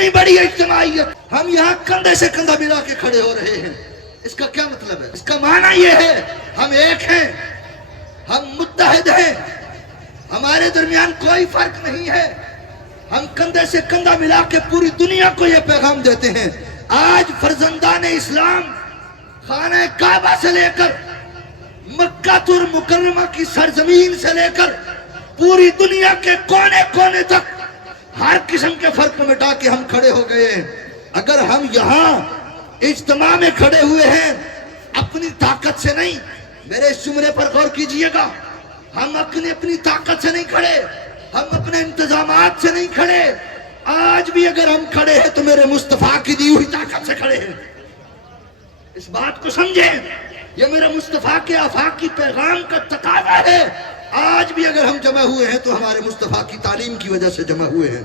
इतनी बड़ी इज्तिमाइयत, हम यहाँ कंधे से कंधा मिला के खड़े हो रहे हैं। इसका क्या मतलब है? इसका माना यह है हम एक हैं, हम मुत्तहिद हैं, हमारे दरमियान कोई फर्क नहीं है। हम कंधे से कंधा मिला के पूरी दुनिया को यह पैगाम देते हैं। आज फर्जंदान इस्लाम खाने काबा से लेकर मक्कातुल मुकर्रमा की सरजमीन से लेकर पूरी दुनिया के कोने कोने तक हर किस्म के फर्क को मिटा के हम खड़े हो गए हैं। अगर हम यहाँ इज्तिमा में खड़े हुए हैं अपनी ताकत से नहीं, मेरे इस जुमले पर गौर कीजिएगा, हम अपनी ताकत से नहीं खड़े, हम अपने इंतजामात से नहीं खड़े। आज भी अगर हम खड़े हैं तो मेरे मुस्तफा की दी हुई ताकत से खड़े हैं। इस बात को समझें, ये मेरे मुस्तफा के आफाकी पैगाम का तकाजा है। आज भी अगर हम जमा हुए हैं तो हमारे मुस्तफा की तालीम की वजह से जमा हुए हैं।